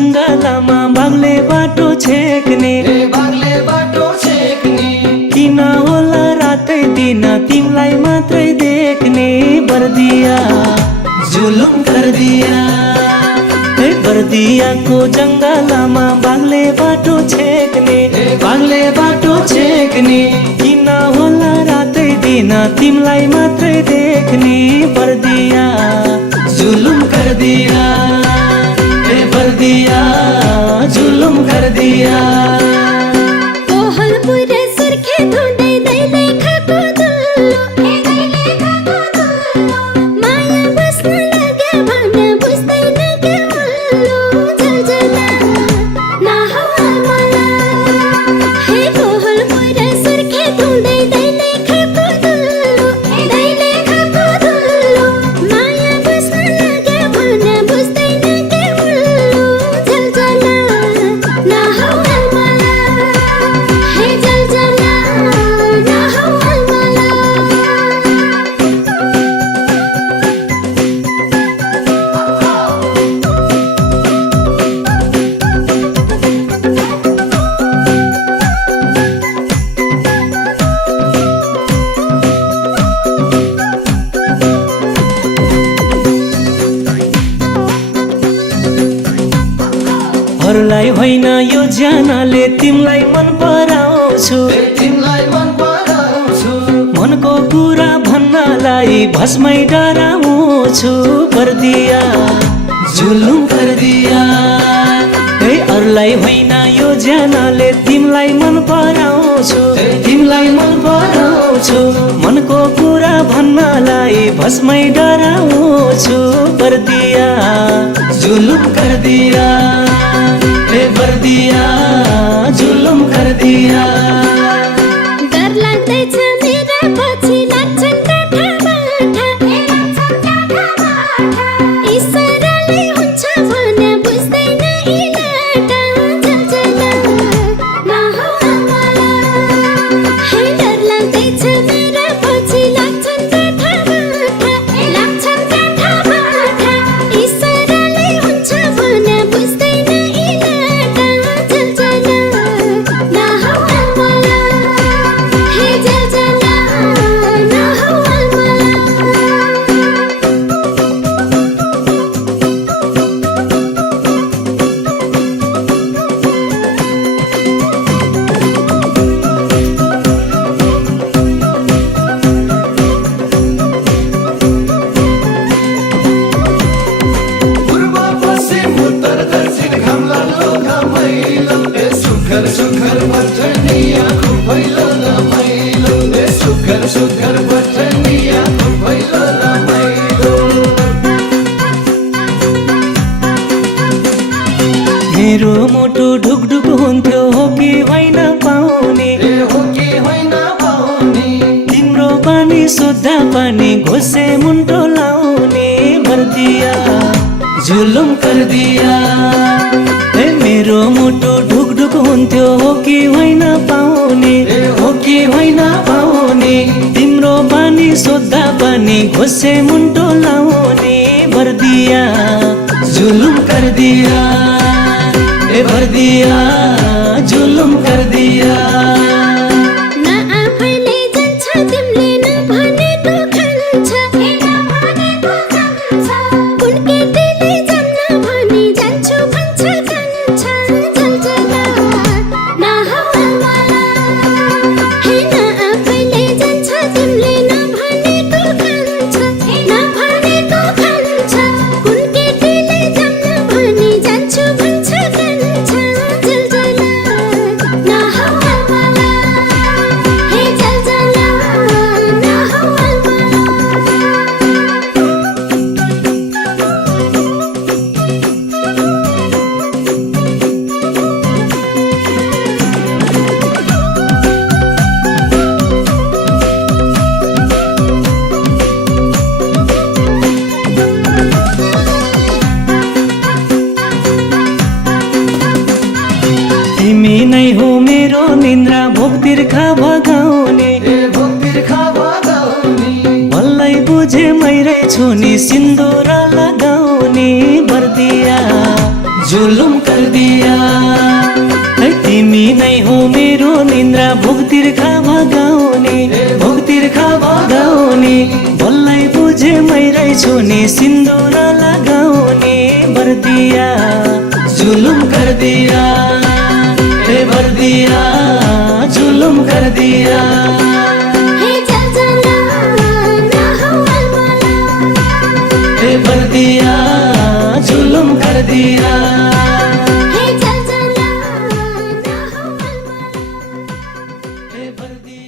जङ्गलमा बाघले बाटो छेक्ने किन होला रातै दिन तिमलाई मात्रै देख्ने बर्दिया जुलुम गर्दिया बर्दियाको जङ्गलमा बाघले बाटो छेक्ने किन होला रातै दिन तिमलाई मात्रै देख्ने बर्दिया जुलुम गर्दिया बर्दिया जुलुम गर्दिया अरूलाई होइन यो ज्यानले तिमलाई मन पराउँछु मनको कुरा भन्नलाई भस्मै डराउँछु बर्दिया जुलुम गर्दिया अरूलाई होइन यो ज्यानले तिमलाई मन पराउँछु मनको कुरा भन्नलाई भस्मै डराउँछु बर्दिया जुलुम गर्दिया बर्दिया जुलुम गर्दिया डर लाग्दैछ मेरा पछि लाग्छन् इशाराले हुन्छ भने बुझ्दैन इलाटा जलजला नहौ मला हे डर लाग्दैछ मेरा पछि लाग्छन् इशाराले हुन्छ भने बुझ्दैन सुखर बटनिया खुबैलो रमाइलो सुखर बटनिया खुबैलो रमाइलो मेरो मोटो ढुकढुक हुन्थ्यो हो कि होइन पाउने तिम्रो पानी सोद्धा पानी घोसे मुन्टो लाउने बर्दिया जुलुम गर्दिया मेरो मोटो ढुकढुक हुन्थ्यो हो कि होइन पाउने तिम्रो पानी सोद्धा पानी घोसे मुन्टो लाउने बर्दिया जुलुम गर्दिया बर्दिया जुलुम गर्दिया तिमी नै हो मेरो निन्द्रा भोक तिर्खा भगाउने बल्लै बुझे मैरै छु नि सिन्दुर लगाउने बर्दिया जुलुम कर दिया है तिमी नै हो मेरो निन्द्रा भोग तिर्खा भगाउने भोग तिर्खा भगाउने बल्लै बुझे मै रहेछु नि सिन्दुर लगाउने बर्दिया जुलुम कर दिया हे बर्दिया जुलुम कर दिया हे चल चला ना हो अलमला हे बर्दिया जुलुम कर दिया हे चल चला ना हो अलमला हे बर्दिया